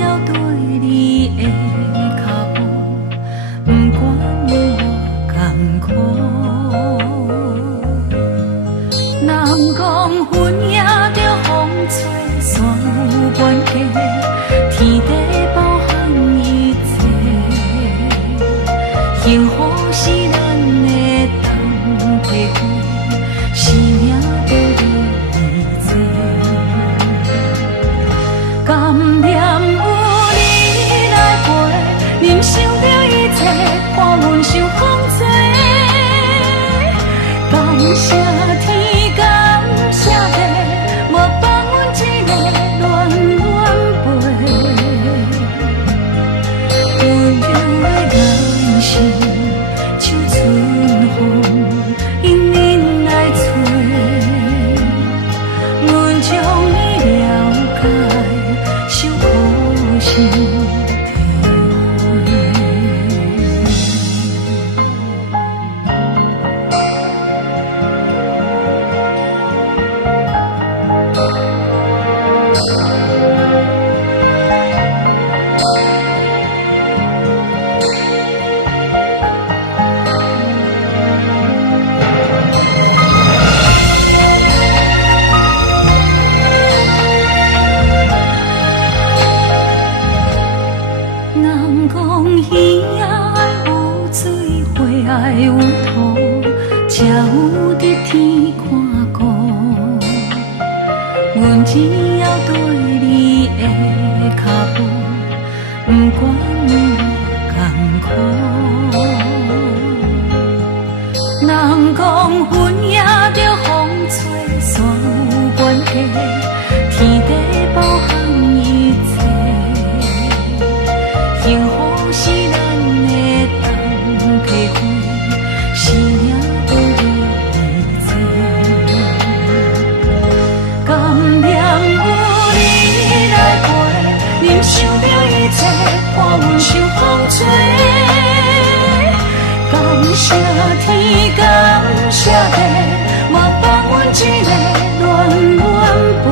要对你的脚步，不管有多艰苦。人讲云也着风吹，山有关系，天地包含一切。幸福是咱的当体会，生命着你做。甘念有你来陪，忍受着一切，看阮受风吹。感谢天，感谢地，无放阮一个恋恋陪。温柔的眼神，像春风，引恁来吹。阮将你了解，受苦心体会。人讲鱼仔爱有水，花爱有土，才有得天看顾。阮只要对你的脚步，不管有多艰苦。人讲云也着风吹，山有关系，天地包含一切。幸福是咱的当体会，生命着你做。甘念有你来陪，忍受着一切，看阮受风吹。感谢天，感谢地，无放阮一个恋恋陪。